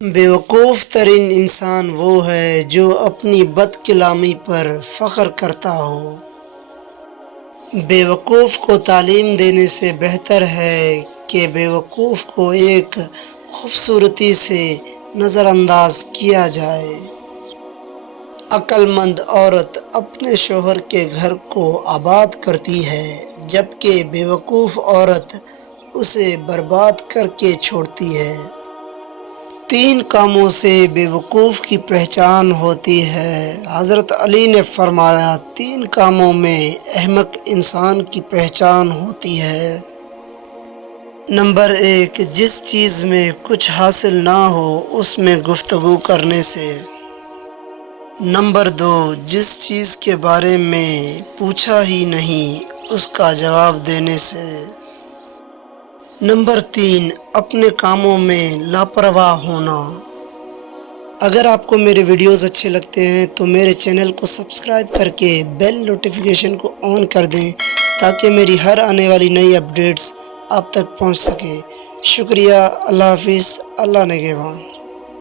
بیوقوف ترین انسان وہ ہے جو اپنی بد کلامی پر فخر کرتا ہو۔ بیوقوف کو تعلیم دینے سے بہتر ہے کہ بیوقوف کو ایک خوبصورتی سے نظر انداز کیا جائے۔ عقل مند عورت اپنے شوہر کے گھر کو آباد کرتی ہے جبکہ بیوقوف عورت اسے برباد کر کے چھوڑتی ہے۔ 3 کاموں سے بیوقوف کی پہچان ہوتی ہے۔ حضرت علی نے فرمایا 3 کاموں میں احمق انسان کی پہچان ہوتی ہے۔ نمبر 1، جس چیز میں کچھ حاصل نہ ہو اس میں گفتگو کرنے سے۔ نمبر 2، جس چیز کے بارے میں پوچھا ہی نہیں اس کا جواب دینے سے۔ نمبر 3، اپنے کاموں میں لاپرواہ ہونا۔ اگر آپ کو میرے ویڈیوز اچھے لگتے ہیں تو میرے چینل کو سبسکرائب کر کے بیل نوٹیفیکیشن کو آن کر دیں تاکہ میری ہر آنے والی نئی اپڈیٹس آپ تک پہنچ سکے۔ شکریہ، اللہ حافظ، اللہ نگہبان۔